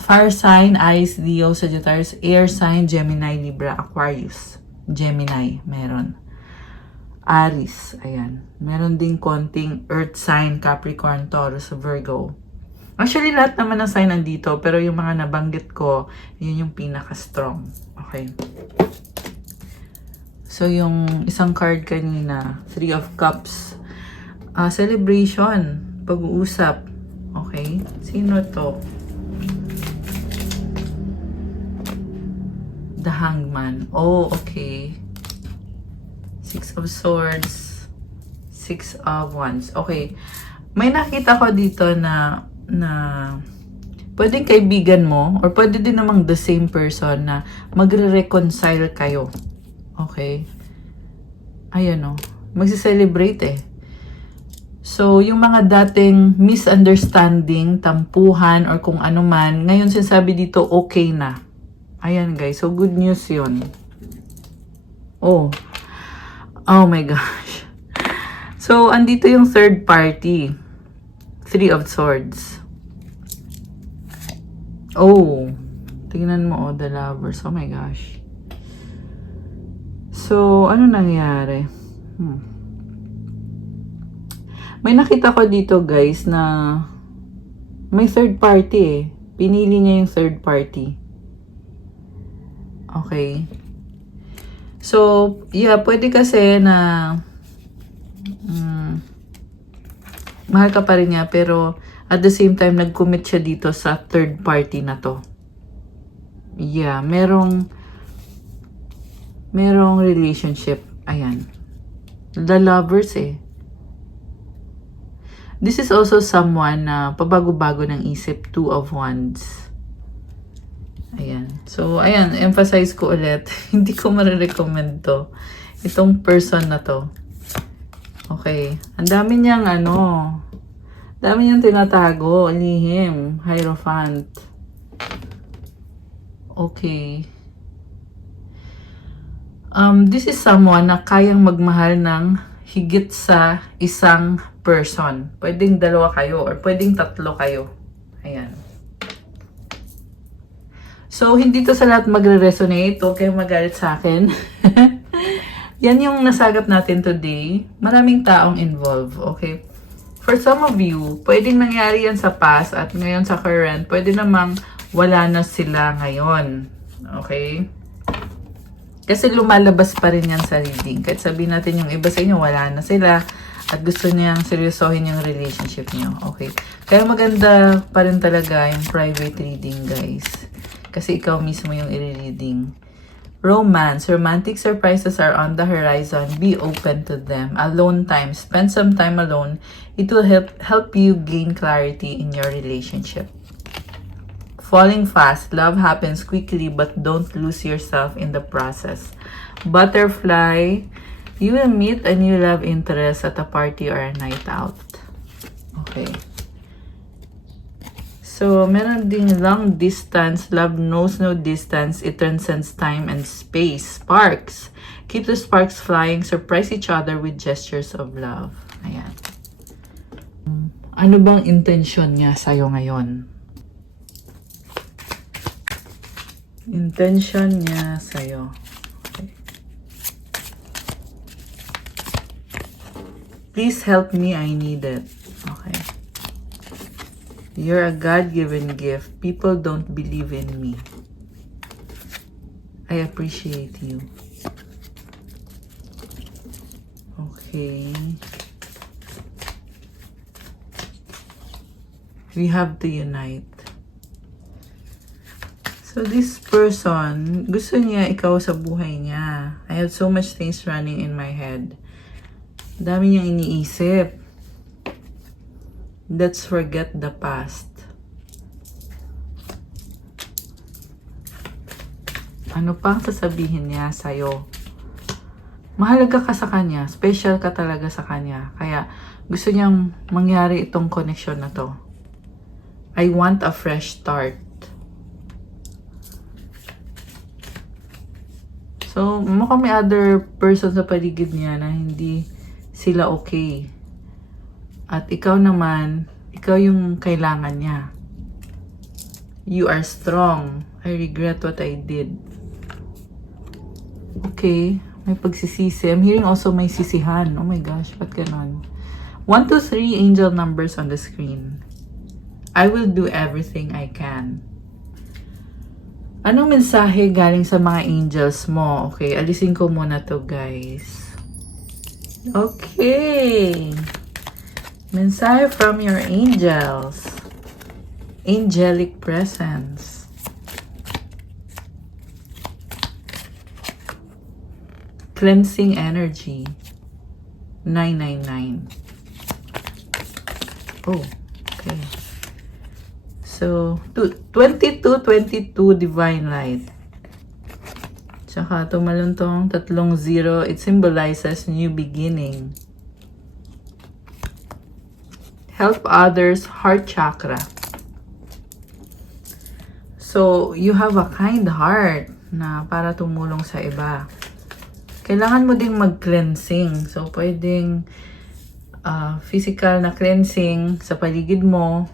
fire sign, Aries, Leo, Sagittarius, air sign, Gemini, Libra, Aquarius. Gemini, meron. Aries, ayan. Meron din konting earth sign, Capricorn, Taurus, Virgo. Actually, lahat naman ng sign nandito, pero yung mga nabanggit ko, yun yung pinaka-strong. Okay. So, yung isang card kanina, Three of Cups. Celebration, pag-uusap. Okay. Sino to? The Hangman. Oh, okay. Six of Swords. Six of Wands. Okay. May nakita ko dito na pwedeng kaibigan mo, or pwede din namang the same person na magre-reconcile kayo. Okay? Ayan o. Magsi-celebrate eh. So, yung mga dating misunderstanding, tampuhan, or kung ano man, ngayon sinasabi dito, okay na. Ayan guys. So, good news yun. Oh. Oh my gosh. So, andito yung third party. Three of Swords. Oh. Tingnan mo, oh, the Lovers. Oh my gosh. So, ano nangyari? May nakita ko dito guys na may third party eh. Pinili niya yung third party. Okay. So, yeah, pwede kasi na mahal ka pa rin niya, pero at the same time, nag-commit siya dito sa third party na to. Yeah, merong relationship. Ayan. The Lovers eh. This is also someone na pabago-bago ng isip. Two of Wands. Ayan. So, ayan. Emphasize ko ulit. Hindi ko marirecommend to. Itong person na to. Okay. Ang dami niyang dami niyang tinatago. Lihim. Hierophant. Okay. This is someone na kayang magmahal ng higit sa isang person. Pwedeng dalawa kayo or pwedeng tatlo kayo. Ayan. So, hindi to sa lahat magre-resonate. Huwag kayong magalit sa akin. Yan yung nasagap natin today. Maraming taong involved. Okay? For some of you, pwedeng nangyari yan sa past at ngayon sa current, pwede namang wala na sila ngayon. Okay? Kasi lumalabas pa rin yan sa reading. Kahit sabihin natin yung iba sa inyo, wala na sila. At gusto niyang seryosohin yung relationship niyo. Okay. Kaya maganda pa rin talaga yung private reading, guys. Kasi ikaw mismo yung i-reading. Romance. Romantic surprises are on the horizon. Be open to them. Alone time. Spend some time alone. It will help you gain clarity in your relationship. Falling fast. Love happens quickly, but don't lose yourself in the process. Butterfly. You will meet a new love interest at a party or a night out. Okay. So, meron ding long distance. Love knows no distance. It transcends time and space. Sparks. Keep the sparks flying. Surprise each other with gestures of love. Ayan. Ano bang intention niya sa'yo ngayon? Intention niya sa'yo. Please help me, I need it. Okay. You're a God-given gift. People don't believe in me. I appreciate you. Okay. We have to unite. So this person, gusto niya ikaw sa buhay niya. I have so much things running in my head. Dami niyang iniisip. Let's forget the past. Ano pang sasabihin niya sa'yo? Mahalaga ka sa kanya. Special ka talaga sa kanya. Kaya gusto niyang mangyari itong connection na to. I want a fresh start. So, mukhang may other person sa paligid niya na hindi sila okay. At ikaw naman, ikaw yung kailangan niya. You are strong. I regret what I did. Okay. May pagsisisi. I'm hearing also may sisihan. Oh my gosh, ba't ganon? 1, 2, 3 angel numbers on the screen. I will do everything I can. Anong mensahe galing sa mga angels mo? Okay, alisin ko muna to, guys. Okay. Mensahe from your angels. Angelic presence. Cleansing energy. 999. Oh, okay. So, 2222 divine light. Tsaka tumalon tong 30, it symbolizes new beginning. Help others, heart chakra. So, you have a kind heart na para tumulong sa iba. Kailangan mo ding mag-cleansing. So, pwedeng physical na cleansing sa paligid mo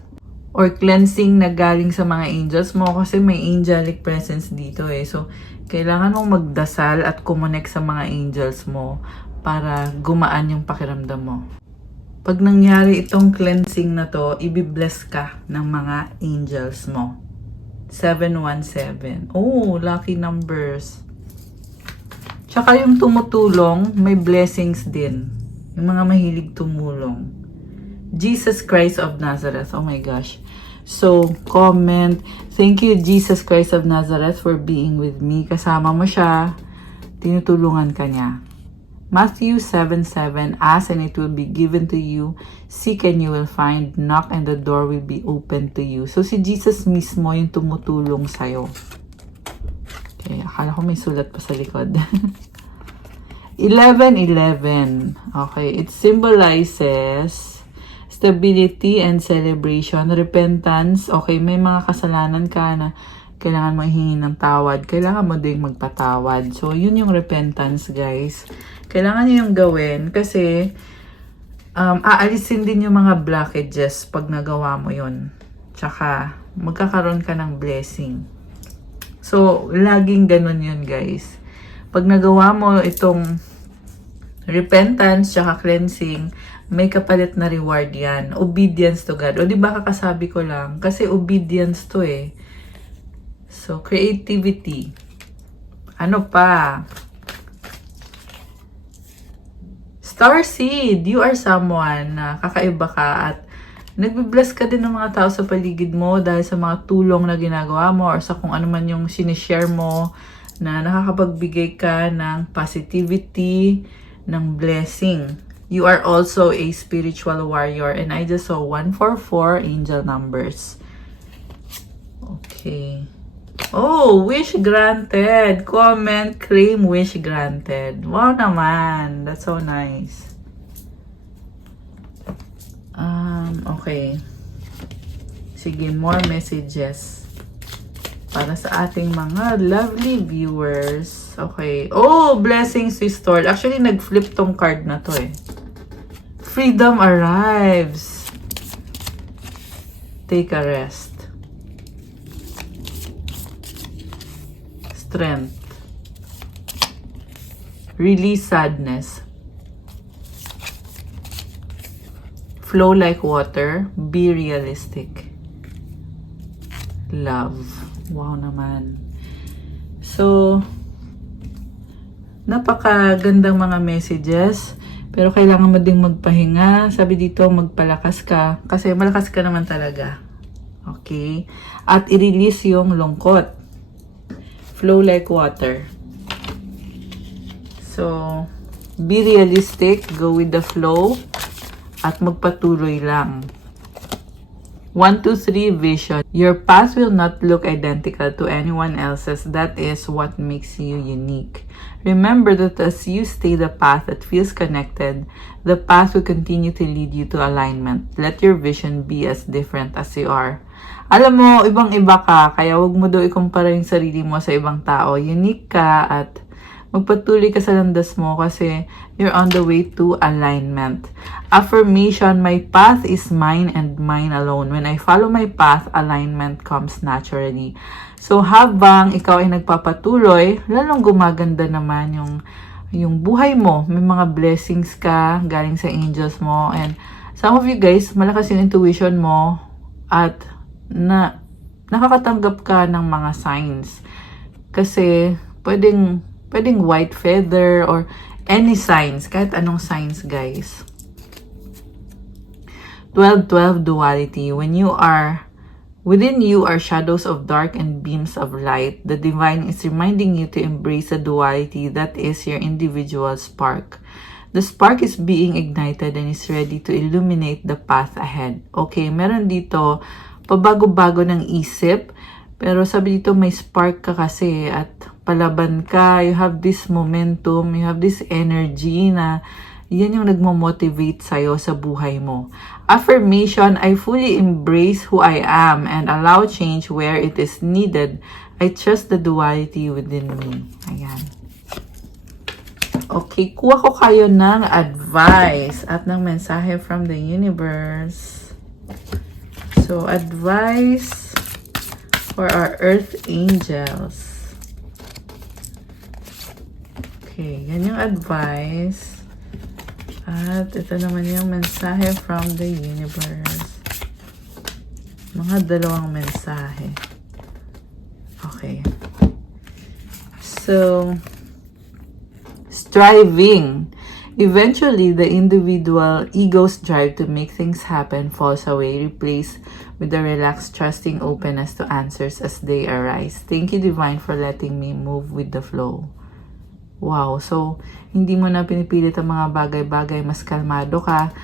or cleansing na galing sa mga angels mo kasi may angelic presence dito eh. So, kailangan mong magdasal at kumonek sa mga angels mo para gumaan yung pakiramdam mo. Pag nangyari itong cleansing na to, ibibless ka ng mga angels mo. 717. Oh, lucky numbers. Tsaka yung tumutulong, may blessings din. Yung mga mahilig tumulong. Jesus Christ of Nazareth. Oh my gosh. So, comment. Thank you, Jesus Christ of Nazareth, for being with me. Kasama mo siya. Tinutulungan ka niya. Matthew 7:7, ask and it will be given to you. Seek and you will find. Knock and the door will be open to you. So, si Jesus mismo yung tumutulong sa'yo. Okay, akala ko may sulat pa sa likod. 11:11. Okay, it symbolizes stability and celebration, repentance. Okay, may mga kasalanan ka na kailangan mo hihingi ng tawad. Kailangan mo ding magpatawad. So, yun yung repentance, guys. Kailangan nyo yung gawin kasi aalisin din yung mga blockages pag nagawa mo yun. Tsaka, magkakaroon ka ng blessing. So, laging ganun yun, guys. Pag nagawa mo itong repentance tsaka cleansing, may kapalit na reward yan. Obedience to God. O diba kakasabi ko lang? Kasi obedience to eh. So, creativity. Ano pa? Starseed. You are someone na kakaiba ka at nagbe-bless ka din ng mga tao sa paligid mo dahil sa mga tulong na ginagawa mo or sa kung ano man yung sinishare mo na nakakapagbigay ka ng positivity, ng blessing. You are also a spiritual warrior and I just saw 144 angel numbers. Okay. Oh, wish granted. Comment, claim, wish granted. Wow naman. That's so nice. Okay. Sige, more messages para sa ating mga lovely viewers. Okay. Oh, blessings restored. Actually, nag-flip tong card na to eh. Freedom arrives. Take a rest. Strength. Release sadness. Flow like water. Be realistic. Love. Wow naman. So, napakagandang mga messages. Pero kailangan mo ding magpahinga. Sabi dito, magpalakas ka. Kasi malakas ka naman talaga. Okay? At i-release yung lungkot. Flow like water. So, be realistic. Go with the flow. At magpatuloy lang. 1, 2, 3 vision. Your path will not look identical to anyone else's. That is what makes you unique. Remember that as you stay the path that feels connected, the path will continue to lead you to alignment. Let your vision be as different as you are. Alam mo, ibang-iba ka, kaya wag mo daw ikumpara yung sarili mo sa ibang tao. Unique ka at magpatuloy ka sa landas mo kasi you're on the way to alignment. Affirmation, my path is mine and mine alone. When I follow my path, alignment comes naturally. So habang ikaw ay nagpapatuloy, lalong gumaganda naman yung buhay mo. May mga blessings ka galing sa angels mo. And some of you guys, malakas yung intuition mo at nakakatanggap ka ng mga signs. Kasi pwedeng white feather or any signs, kahit anong signs, guys. 12-12 duality. Within you are shadows of dark and beams of light. The divine is reminding you to embrace the duality that is your individual spark. The spark is being ignited and is ready to illuminate the path ahead. Okay, meron dito pabago-bago ng isip. Pero sabi dito, may spark ka kasi at palaban ka. You have this momentum, you have this energy na yan yung nagmo-motivate sa'yo sa buhay mo. Affirmation, I fully embrace who I am and allow change where it is needed. I trust the duality within me. Ayan. Okay, kuha ko kayo ng advice at ng mensahe from the universe. So, advice for our earth angels. Okay, yan yung advice. At ito naman yung mensahe from the universe. Mga dalawang mensahe. Okay. So, striving. Eventually, the individual ego's drive to make things happen falls away, replaced with a relaxed, trusting openness to answers as they arise. Thank you, Divine, for letting me move with the flow. Wow. So, hindi mo na pinipilit ang mga bagay-bagay. Mas kalmado ka.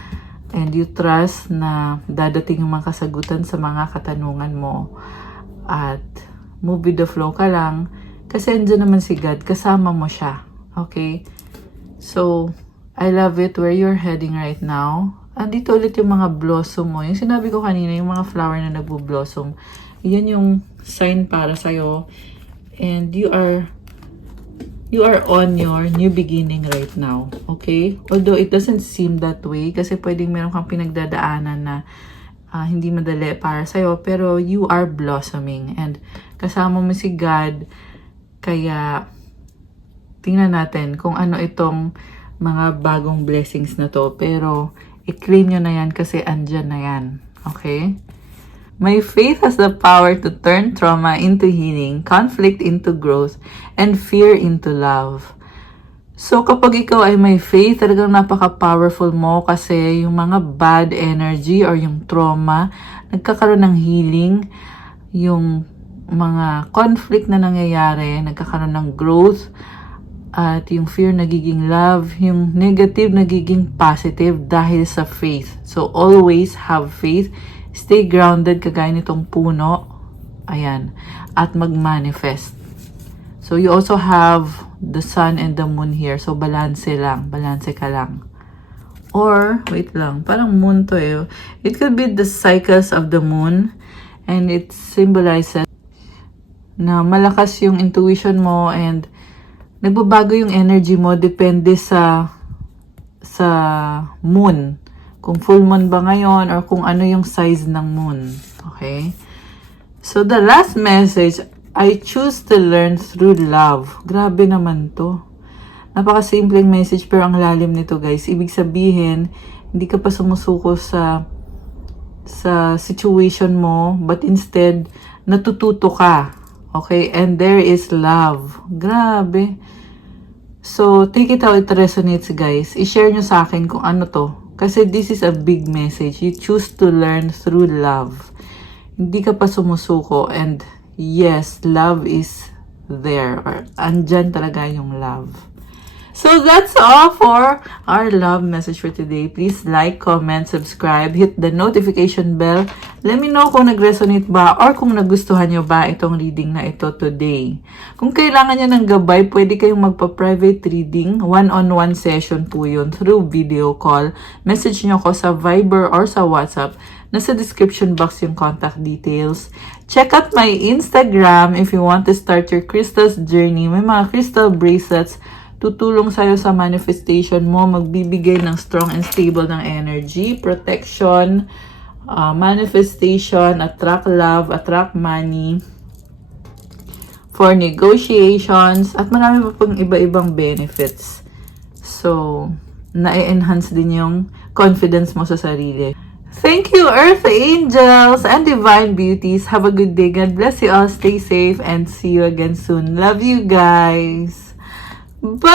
And you trust na dadating yung mga kasagutan sa mga katanungan mo. At move with the flow ka lang. Kasi andyan naman si God. Kasama mo siya. Okay? So, I love it where you're heading right now. Andito ulit yung mga blossom mo. Yung sinabi ko kanina, yung mga flower na nagbo-blossom. Yan yung sign para sa'yo. And you are on your new beginning right now. Okay? Although it doesn't seem that way. Kasi pwedeng meron kang pinagdadaanan na hindi madali para sa'yo. Pero you are blossoming. And kasama mo si God. Kaya tingnan natin kung ano itong mga bagong blessings na to. Pero, i-claim nyo na yan kasi andyan na yan. Okay? My faith has the power to turn trauma into healing, conflict into growth, and fear into love. So, kapag ikaw ay may faith, talagang napaka-powerful mo kasi yung mga bad energy or yung trauma, nagkakaroon ng healing, yung mga conflict na nangyayari, nagkakaroon ng growth, at yung fear nagiging love, yung negative nagiging positive dahil sa faith. So, always have faith. Stay grounded kagaya nitong puno. Ayan. At mag-manifest. So, you also have the sun and the moon here. So, balanse lang. Balanse ka lang. Or, wait lang. Parang moon to eh. It could be the cycles of the moon. And it symbolizes na malakas yung intuition mo and nagbabago yung energy mo depende sa moon. Kung full moon ba ngayon or kung ano yung size ng moon. Okay? So, the last message, I choose to learn through love. Grabe naman to. Napaka-simpleng message pero ang lalim nito, guys. Ibig sabihin, hindi ka pa sumusuko sa situation mo, but instead, natututo ka. Okay? And there is love. Grabe. So, take it how it resonates, guys. I-share nyo sa akin kung ano to. Kasi this is a big message. You choose to learn through love. Hindi ka pa sumusuko. And yes, love is there. Or andyan talaga yung love. So, that's all for our love message for today. Please like, comment, subscribe, hit the notification bell. Let me know kung nag-resonate ba or kung nagustuhan nyo ba itong reading na ito today. Kung kailangan nyo ng gabay, pwede kayong magpa-private reading. One-on-one session po yun through video call. Message nyo ko sa Viber or sa WhatsApp. Nasa description box yung contact details. Check out my Instagram if you want to start your crystals journey. May mga crystal bracelets tutulong sa'yo sa manifestation mo, magbibigay ng strong and stable ng energy, protection, manifestation, attract love, attract money, for negotiations, at marami pa pong iba-ibang benefits. So, na-enhance din yung confidence mo sa sarili. Thank you, Earth Angels and Divine Beauties. Have a good day. God bless you all. Stay safe and see you again soon. Love you guys. Bye!